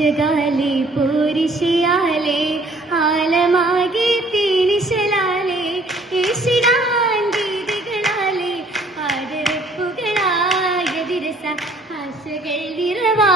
അശകാലെ പോരിശയാലെ ആലമാകെ തീനിശലാലെ യേശിടാൻ ഗീതികളാലെ ആദരപ്പുകളായ ദിരസ ആശകൾ നിറവാ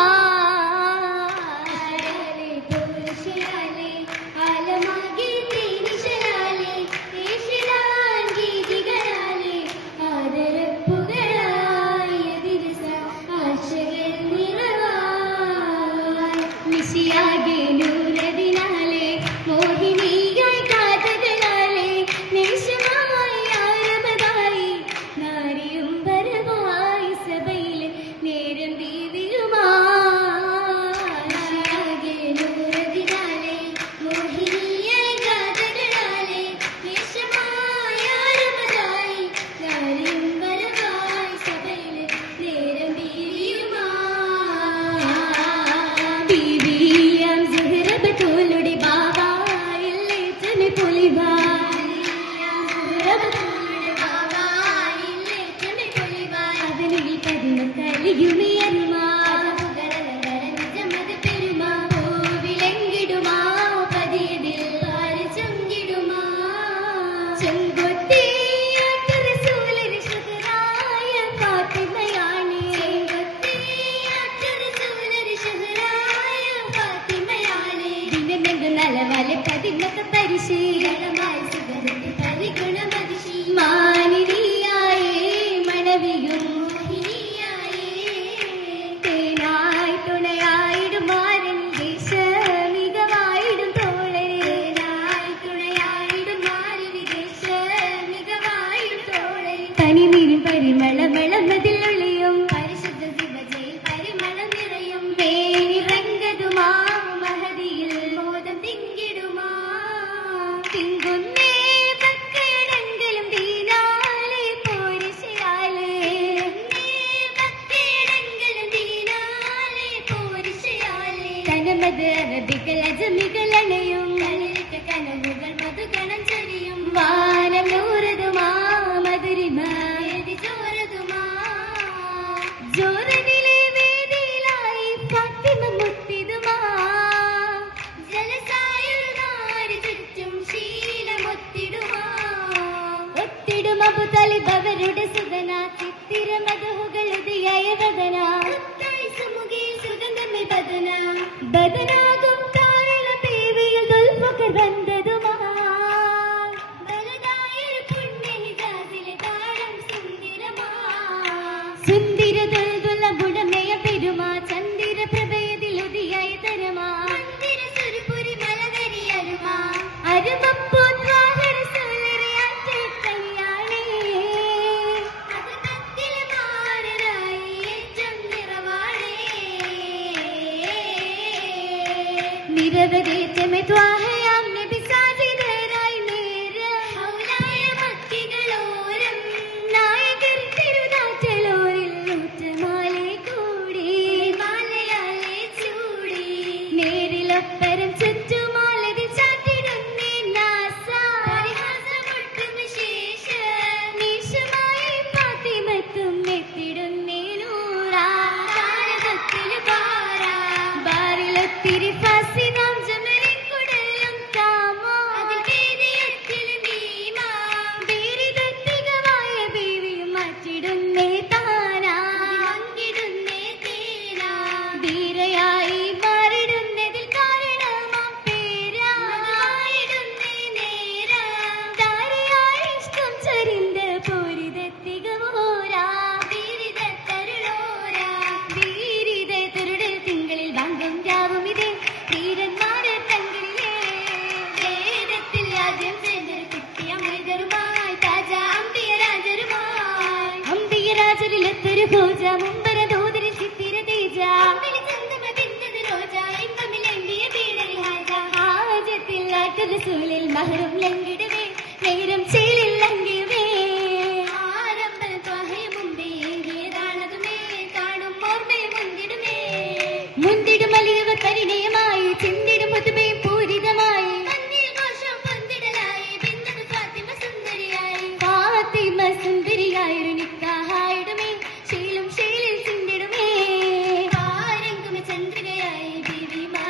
ചന്ദ്രികയായി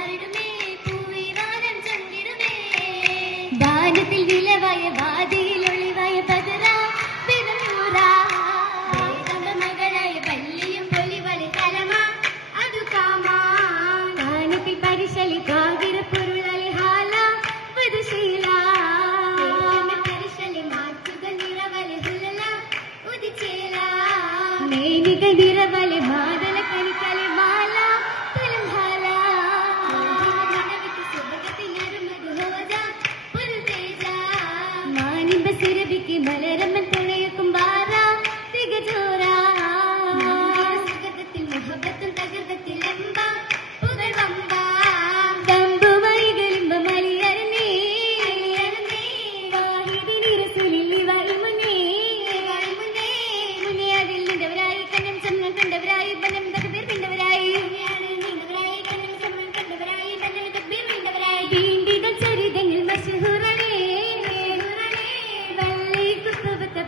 ഒളിവായ വാതിയിൽ ഒളിവായ പതറ വിരമൂറ മകളായ പല്ലിയും പൊലിവളി കലമ അതു കാമ കാനത്തിൽ പരിശലി കാതിര പൊരുളലി ഹാല പുതുശീല പരിശലി മാറ്റുക നിറവലി ഹുലല ഉദിച്ചേല മേനിക നിറവലി മാതല കനിക്കലി മാല തുലംഹാല മാനിമ്പ സിരബിക്ക് മലരമ്മൻ തുണയക്കും ബാര തികജോര സുഗതത്തിൽ മുഹബത്തും തകർക്കത്തിൽ എമ്പ പുകഴ്വമ്പ തമ്പുമൈകളിമ്പ മലിയരനേ വാഹിദിനി റസൂലിൽ വൈമുനേ മുനേ അതിൽ നിന്നവരായി കന്നം ചമ്മൻ കണ്ടവരായി ബനം തക്ബീർ പിണ്ടവരായി നിന്നവരായി കന്നം ചമ്മൻ കണ്ടവരായി ബനം തക്ബീർ പിണ്ടവരായി വീണ്ടികൾ ചരിതങ്ങൾ മശഹൂറനേ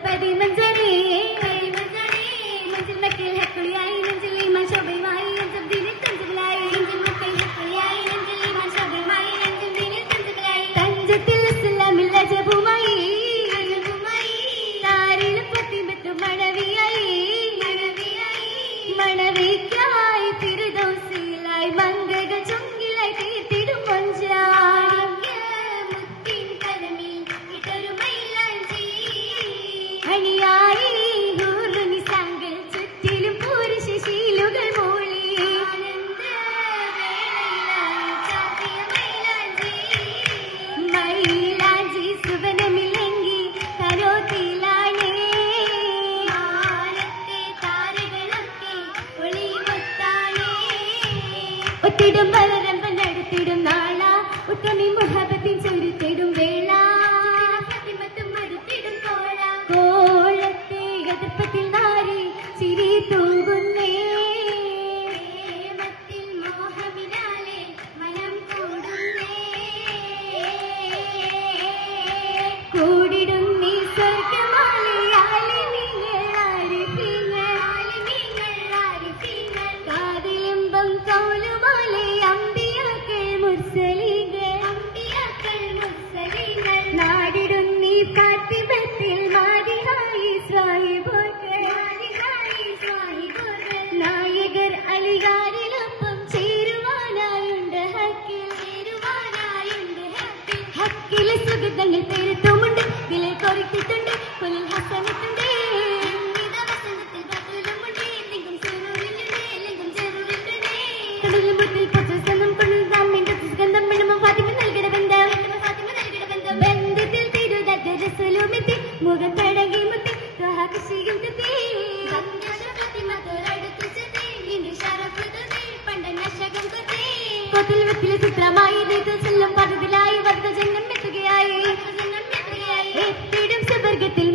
പതിമഞ്ചരേ മഞ്ചൽ മക്കിൽ ഹക്കുളിയായി നെഞ്ചിൽ ഈമാൻ ശോഭയുമായി നെഞ്ചൽ ദീനിൽ തഞ്ചലായി നെഞ്ചിൽ മക്കിൽ ഹക്കുളിയായി നെഞ്ചിൽ ഈമാൻ ശോഭയുമായി നെഞ്ചിൽ ദീനിൽ തഞ്ചലായി തഞ്ചത്തിൽ ഇസ്ലാമിൽ അജബുമായി താരിലും പത്തിമത്തും മണവിയായി മണവിക്കായി ഫിർദൗസിലായി മങ്കകൾ ചുങ്കിലായി തീർത്തിടും മൊഞ്ചായി മുത്തിൻ കരമിൽ ഇട്ടൊരു മൈലാഞ്ചി അണിയായി ഹൂറുനി സംഘൽ ചുറ്റിലും പുരുഷശീലുകൾ മൂളി മൈലാഞ്ചി സുവനമിലെങ്കി കരോത്തിലാണേ താരകളൊക്കെ ഒളിമുത്താണേ ഒത്തിടും ബലരമ്പ നടത്തിടും നാള ഉത്തമി മുഹബത്തിൻ ചൊരുത്തിടും വേള കോളത്തെ എതിർപ്പത്തിൽ നാരി ചിരി തൂകുന്നേ പ്രേമത്തിൽ മോഹമിനാലെ മനം കൂടുന്നേ കൂടിടും നീ സ്വർഗമാലയാലി കാതിലിമ്പം കൗലുപോലെ അമ്പിയാക്കൾ മുർസലികൾ നാടിടും നീ ഫാത്തിമത്തിൽ മാതിഹായി സ്വാഹിബുകൾ നായകർ അലികാരിലൊപ്പം ചേരുവാനായുണ്ട് ഹക്കിലെ സുഗതങ്ങൾ പെരുത്തുമുണ്ട് വിലൽ കൊറിത്തിട്ടുണ്ട് കുലിൽ ഹസനത്തുണ്ട് കടലും മുത്തിൽ പൊച്ചനം കൊണ്ടും സുഗന്ധം മണമോ ഫാത്തിമ നൽകിട ബന്ധത്തിൽ തിരുതട്ട് രസലുമെത്തി മുഖം തടകി മുത്തി കൃഷിയും തെത്തി കൊത്തിലെ ചിത്രമായി ചെല്ലും പദത്തിലായി വർദ്ധജന്മം എത്തുകയായി എത്തിടും സുവർഗത്തിൽ